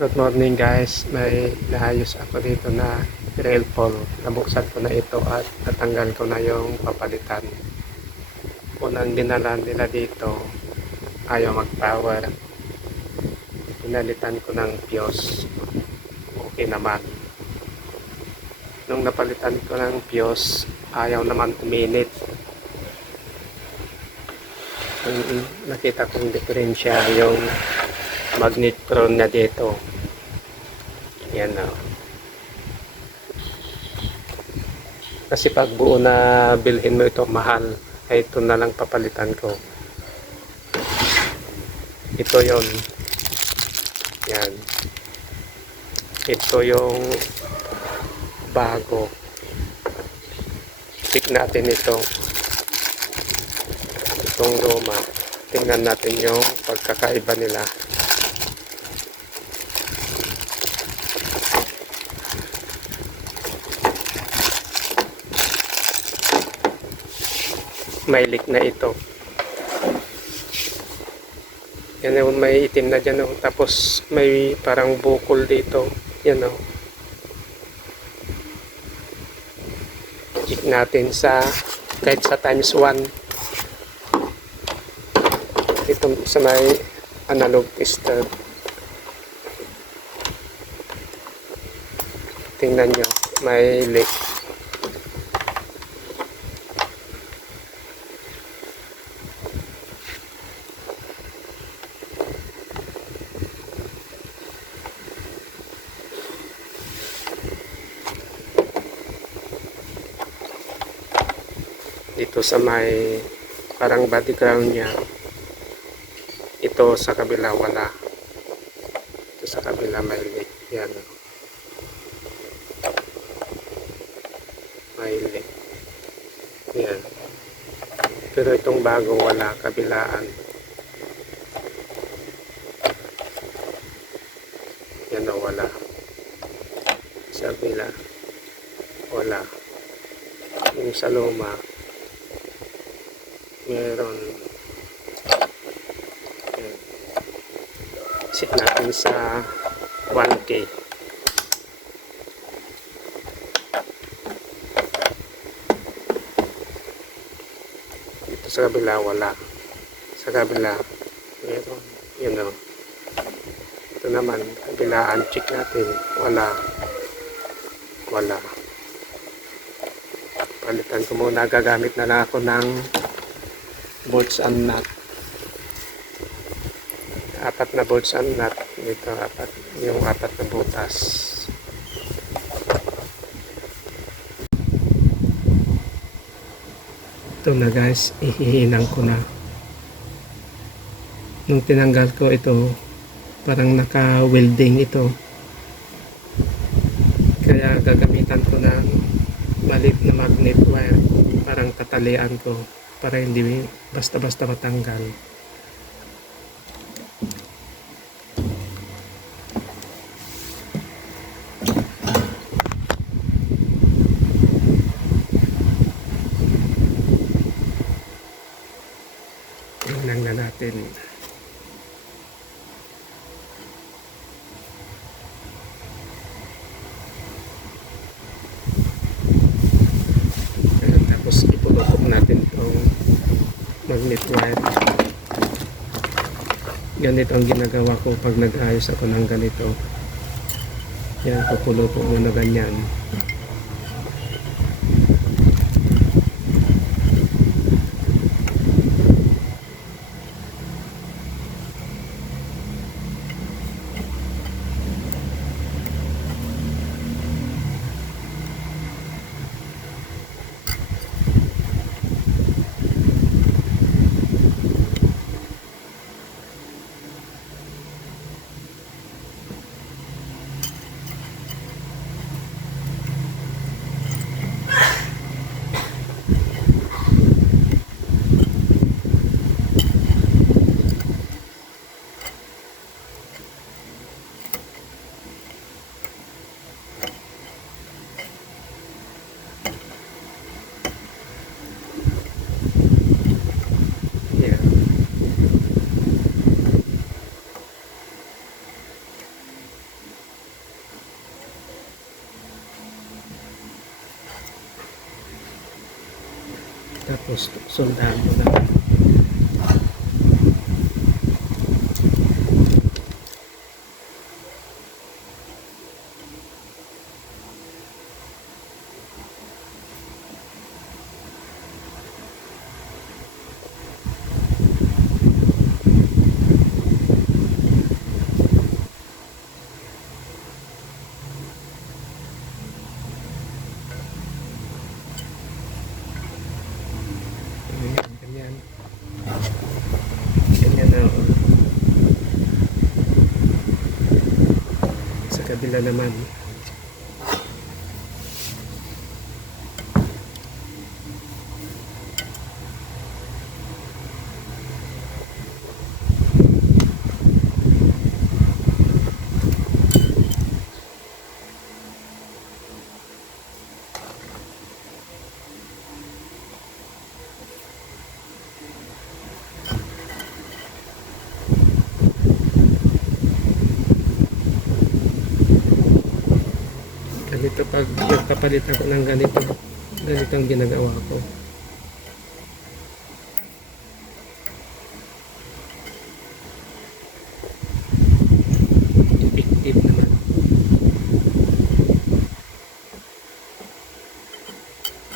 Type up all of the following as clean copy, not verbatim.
Good morning guys, may naayos ako dito na rail pull. Nabuksan ko na ito at natanggal ko na yung papalitan. Unang dinala nila dito, ayaw mag-power. Pinalitan ko ng fuse. Okay naman. Nung napalitan ko ng fuse, ayaw naman uminit. Nakita kong diferensya yung magnet prone na dito. Yan o. Kasi pag buo na bilhin mo ito mahal, ay ito na lang papalitan ko. Ito yon. Yan. Ito yung bago. Check natin ito. Itong luma. Tingnan natin yung pagkakaiba nila. May leak na ito. Yan yung may itim na dyan. Oh. Tapos may parang bukol dito. Yan o. Oh. Check natin sa kahit sa times 1. Ito sa may analog tester. Tingnan nyo. May leak. Dito sa may parang body ground niya, ito sa kabila wala. Ito sa kabila may leak. Yan. May leak. Yan. Pero itong bago wala, kabilaan. Yan o, wala. Sa kabila wala. Yung sa luma meron. Ayan. Set natin sa 1K. Dito sa kabila wala. Sa kabila meron. Yun o. Ito naman kabilaan. Check natin. Wala. Wala. Palitan ko muna. Gagamit na lang ako ng bolts and nut. 4 na bolts and nut. Dito 4. Yung 4 na butas. Ito na guys. Ihihinang ko na. Nung tinanggal ko ito, parang naka-welding ito. Kaya gagamitan ko ng maliit na magnet wire. Parang tatalian ko. Para hindi basta-basta matanggal. Tingnan na natin. Tapos ipulotok natin itong magnet wire. Ganito ang ginagawa ko pag nag-ayos ako ng ganito. Yan, pupulo po muna ganyan. Tapos sundahan mo na. Ganyan, ganyan. Ganyan na. Sa kabila naman. Ganito pag nagpapalit ako ng ganito ang ginagawa ko. Effective naman.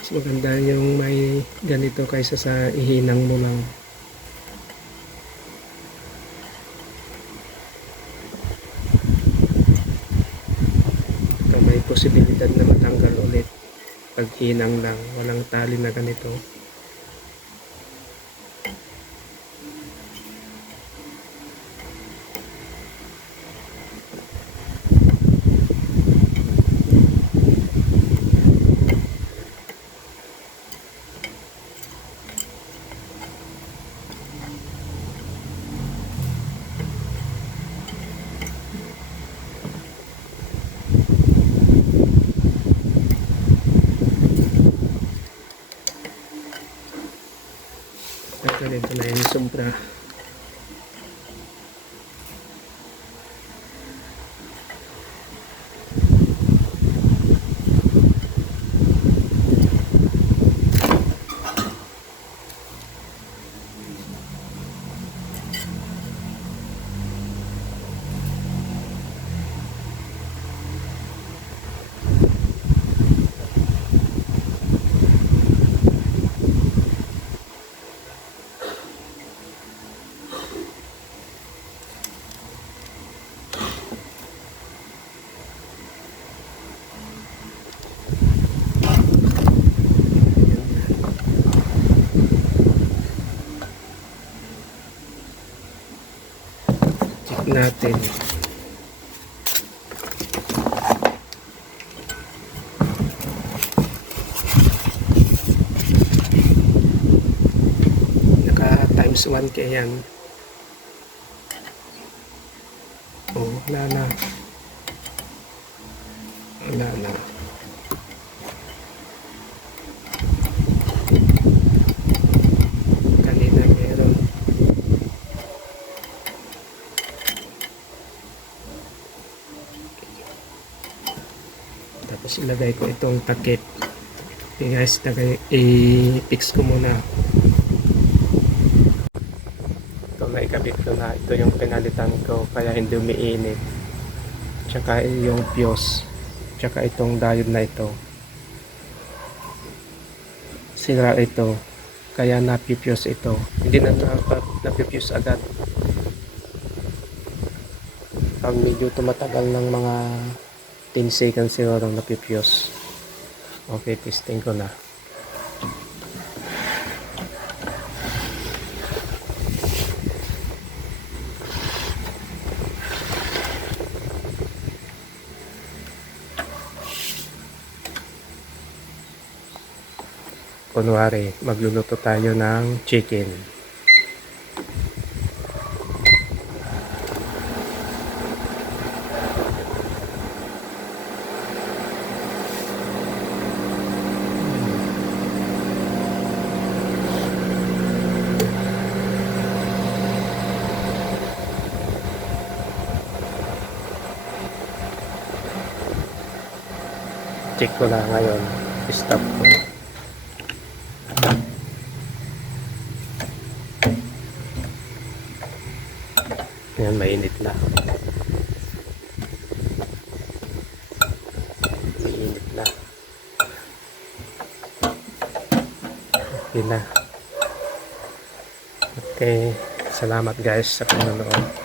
Mas maganda yung may ganito kaysa sa ihinang mo lang. May posibilidad na matanggal ulit pag hinang lang, walang tali na ganito. Ganito na yung sobra. Check natin. Naka times 1 kaya yan. Oh, wala na. Wala na. Kanina meron. Tapos ilagay ko itong takip. Okay guys, i-fix ko muna. Ito na ikabit ko na. Ito yung pinalitan ko kaya hindi umiinit. Tsaka yung fuse. Tsaka itong diode na ito. Sira ito. Kaya napipuse ito. Hindi na napipuse agad. Pag medyo tumatagal ng mga 10 seconds siguro napipuse. Okay, testing ko na. Kunwari, magluluto tayo ng chicken. Check ko na ngayon. Stop ko. Ayan, mainit na. Mainit na. Okay na. Okay. Salamat guys sa panonood.